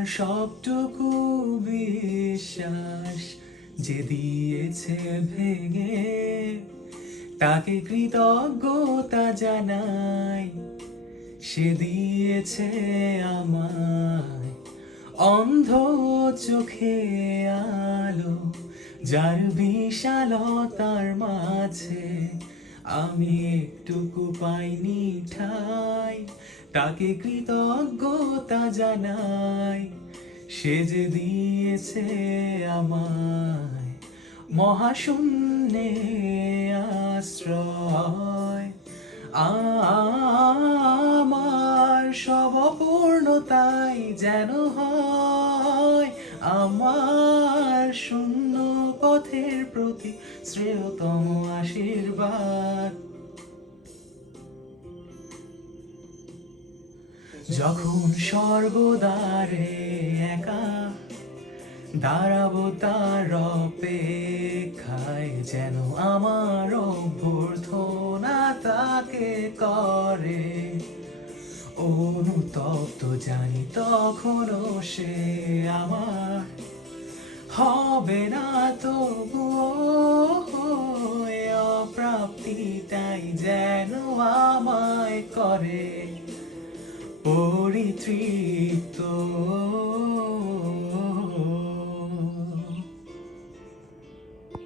আমার সবটুকু বিশ্বাস যে দিয়েছে ভেঙে, তাকে কৃতজ্ঞতা জানাই। সে দিয়েছে আমায় অন্ধ চোখে আলো, যার বিশালতার মাঝে আমি একটুকু পাইনি ঠাই। তাকে কৃতজ্ঞতা জানাই, সে যে দিয়েছে আমায় মহাশূন্যে আশ্রয়। আমার সব অপূর্ণতাই যেন হয় আমার শূন্য পথের প্রতি শ্রেয়তম আশীর্বাদ। যখন স্বর্গদ্বারে একা দাঁড়াবো তার অপেক্ষায়, যেন আমার অভ্যর্থনা তাকে করে অনুতপ্ত। জানি তখনও সে আমার হবে না তবুও অপ্রাপ্তিটাই যেন আমায় করে পরিতৃপ্ত।